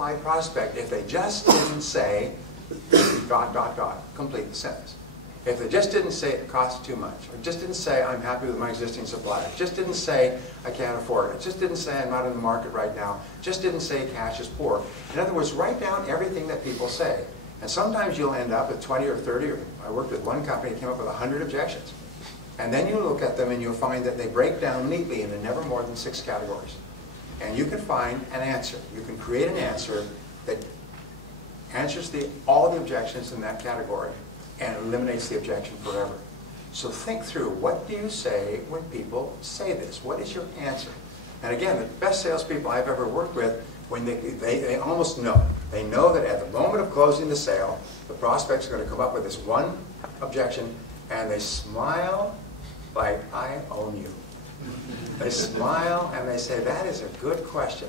My prospect, if they just didn't say ... complete the sentence. If they just didn't say it costs too much, or just didn't say I'm happy with my existing supplier, just didn't say I can't afford it, just didn't say I'm not in the market right now, just didn't say cash is poor. In other words, write down everything that people say. And sometimes you'll end up with 20 or 30, or I worked with one company that came up with 100 objections. And then you look at them and you'll find that they break down neatly into never more than 6 categories. And you can find an answer. You can create an answer that answers all the objections in that category and eliminates the objection forever. So think through, what do you say when people say this? What is your answer? And again, the best salespeople I've ever worked with, when they almost know. They know that at the moment of closing the sale, the prospect's going to come up with this one objection, and they smile like, I own you. They smile and they say, that is a good question.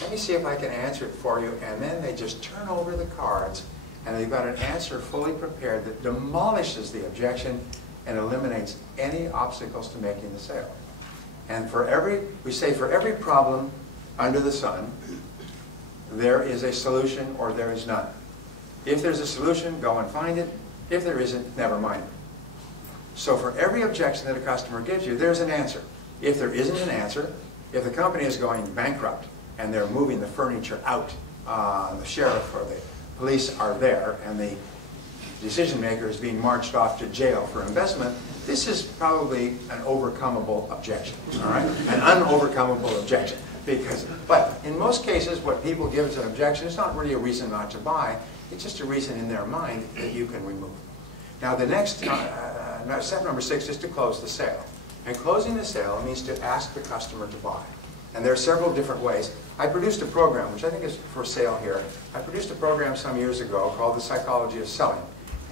Let me see if I can answer it for you. And then they just turn over the cards and they've got an answer fully prepared that demolishes the objection and eliminates any obstacles to making the sale. And we say for every problem under the sun, there is a solution or there is none. If there's a solution, go and find it. If there isn't, never mind it. So for every objection that a customer gives you, there's an answer. If there isn't an answer, if the company is going bankrupt and they're moving the furniture out, the sheriff or the police are there, and the decision maker is being marched off to jail for investment, this is probably an overcomable objection, all right? An unovercomable objection. But in most cases, what people give as an objection is not really a reason not to buy. It's just a reason in their mind that you can remove. Now the next, step number 6 is to close the sale. And closing the sale means to ask the customer to buy. And there are several different ways. I produced a program, which I think is for sale here. I produced a program some years ago called The Psychology of Selling.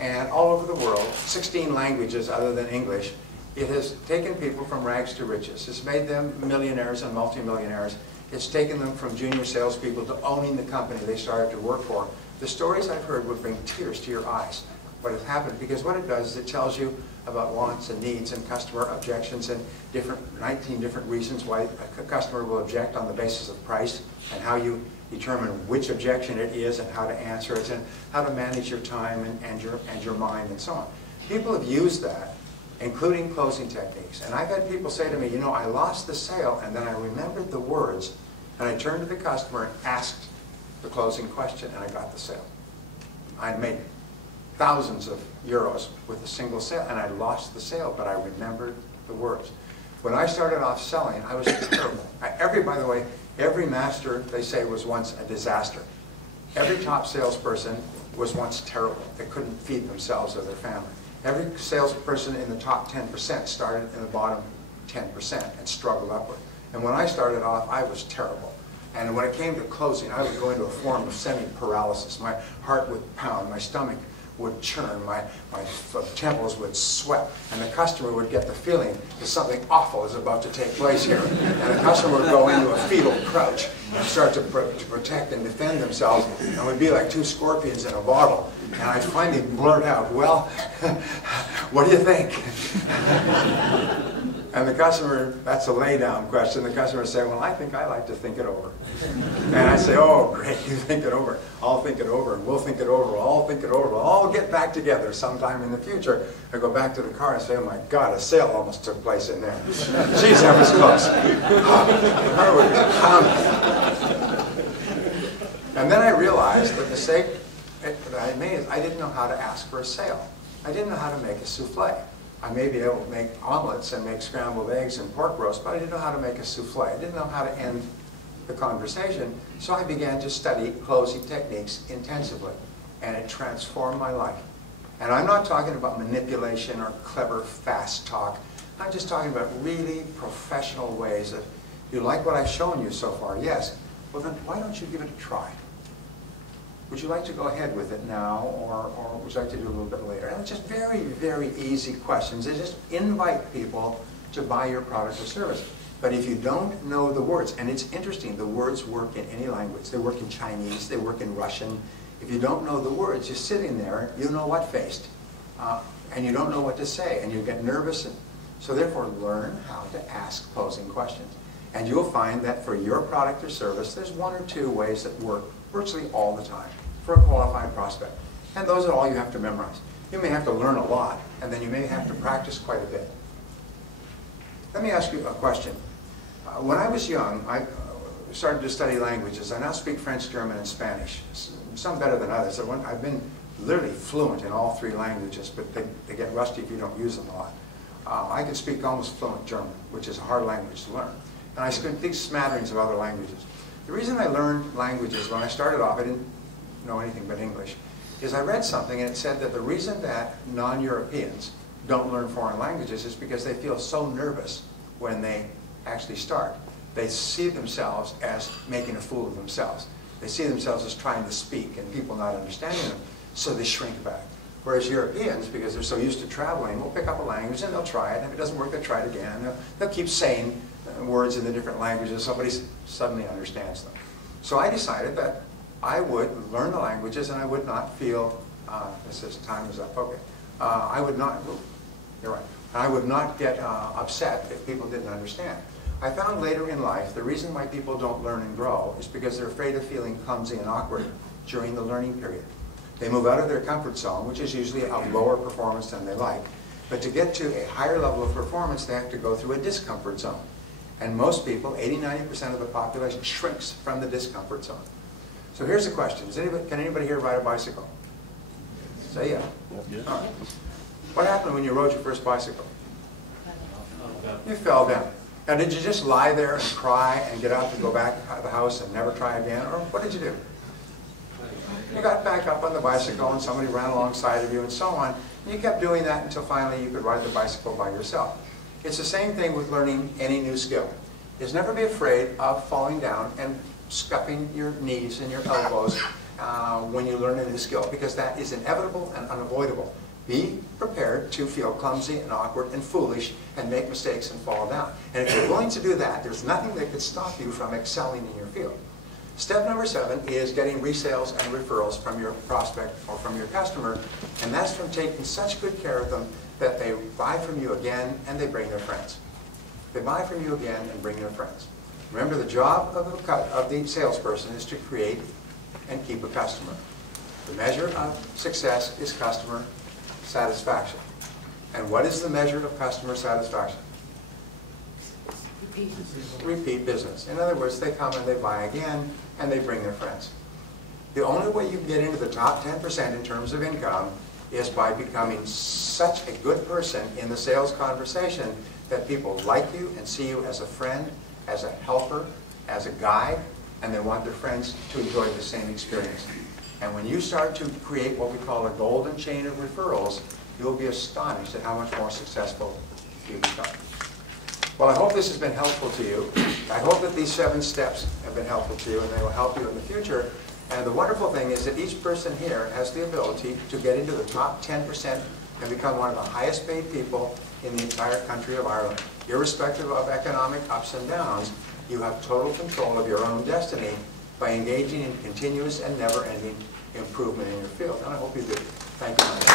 And all over the world, 16 languages other than English, it has taken people from rags to riches. It's made them millionaires and multimillionaires. It's taken them from junior salespeople to owning the company they started to work for. The stories I've heard would bring tears to your eyes. What has happened, because what it does is it tells you about wants and needs and customer objections and 19 different reasons why a customer will object on the basis of price, and how you determine which objection it is and how to answer it and how to manage your time and your mind and so on. People have used that, including closing techniques. And I've had people say to me, you know, I lost the sale and then I remembered the words and I turned to the customer and asked the closing question and I got the sale. I made thousands of euros with a single sale, and I lost the sale, but I remembered the words. When I started off selling, I was terrible. By the way, every master, they say, was once a disaster. Every top salesperson was once terrible. They couldn't feed themselves or their family. Every salesperson in the top 10% started in the bottom 10% and struggled upward. And when I started off, I was terrible. And when it came to closing, I would go into a form of semi-paralysis. My heart would pound, my stomach would churn, my temples would sweat, and the customer would get the feeling that something awful is about to take place here. And the customer would go into a fetal crouch and start to protect and defend themselves, and would be like 2 scorpions in a bottle. And I'd finally blurt out, well, what do you think? And the customer, that's a lay-down question, the customer would say, well, I think I like to think it over. And I say, oh, great, you think it over. I'll think it over, and we'll think it over, we'll all think it over, we'll all get back together sometime in the future. I go back to the car and say, oh my God, a sale almost took place in there. Geez, that was close. And then I realized the mistake that I made is I didn't know how to ask for a sale. I didn't know how to make a souffle. I may be able to make omelets and make scrambled eggs and pork roast, but I didn't know how to make a souffle. I didn't know how to end the conversation, so I began to study closing techniques intensively, and it transformed my life. And I'm not talking about manipulation or clever, fast talk. I'm just talking about really professional ways that, you like what I've shown you so far? Yes. Well then, why don't you give it a try? Would you like to go ahead with it now, or would you like to do a little bit later? And it's just very, very easy questions. They just invite people to buy your product or service. But if you don't know the words, and it's interesting, the words work in any language. They work in Chinese, they work in Russian. If you don't know the words, you're sitting there, you know what faced, and you don't know what to say, and you get nervous. So therefore, learn how to ask closing questions. And you'll find that for your product or service, there's 1 or 2 ways that work virtually all the time for a qualified prospect. And those are all you have to memorize. You may have to learn a lot, and then you may have to practice quite a bit. Let me ask you a question. When I was young, I started to study languages. I now speak French, German, and Spanish. Some better than others. I've been literally fluent in all 3 languages, but they get rusty if you don't use them a lot. I can speak almost fluent German, which is a hard language to learn. And I speak smatterings of other languages. The reason I learned languages, when I started off, I didn't know anything but English, is I read something and it said that the reason that non-Europeans don't learn foreign languages is because they feel so nervous when they actually start. They see themselves as making a fool of themselves. They see themselves as trying to speak and people not understanding them, so they shrink back. Whereas Europeans, because they're so used to traveling, will pick up a language and they'll try it, and if it doesn't work, they'll try it again. They'll keep saying words in the different languages, somebody suddenly understands them. So I decided that I would learn the languages and I would not feel, time is up, okay. I would not, you're right, I would not get upset if people didn't understand. I found later in life, the reason why people don't learn and grow is because they're afraid of feeling clumsy and awkward during the learning period. They move out of their comfort zone, which is usually of lower performance than they like. But to get to a higher level of performance, they have to go through a discomfort zone. And most people, 80–90% of the population, shrinks from the discomfort zone. So here's the question. Can anybody here ride a bicycle? Say yeah. Yeah. All right. What happened when you rode your first bicycle? You fell down. Now, did you just lie there and cry and get up and go back to the house and never try again? Or what did you do? You got back up on the bicycle and somebody ran alongside of you and so on. And you kept doing that until finally you could ride the bicycle by yourself. It's the same thing with learning any new skill. Is never be afraid of falling down and scuffing your knees and your elbows when you learn a new skill, because that is inevitable and unavoidable. Be prepared to feel clumsy and awkward and foolish and make mistakes and fall down. And if you're willing to do that, there's nothing that could stop you from excelling in your field. Step number 7 is getting resales and referrals from your prospect or from your customer, and that's from taking such good care of them that they buy from you again and they bring their friends. They buy from you again and bring their friends. Remember, the job of the salesperson is to create and keep a customer. The measure of success is customer satisfaction. And what is the measure of customer satisfaction? Repeat business. In other words, they come and they buy again and they bring their friends. The only way you can get into the top 10% in terms of income is by becoming such a good person in the sales conversation that people like you and see you as a friend, as a helper, as a guide, and they want their friends to enjoy the same experience. And when you start to create what we call a golden chain of referrals, you'll be astonished at how much more successful you become. Well, I hope this has been helpful to you. I hope that these 7 steps have been helpful to you and they will help you in the future. And the wonderful thing is that each person here has the ability to get into the top 10% and become one of the highest paid people in the entire country of Ireland. Irrespective of economic ups and downs, you have total control of your own destiny by engaging in continuous and never-ending improvement in your field. And I hope you do. Thank you.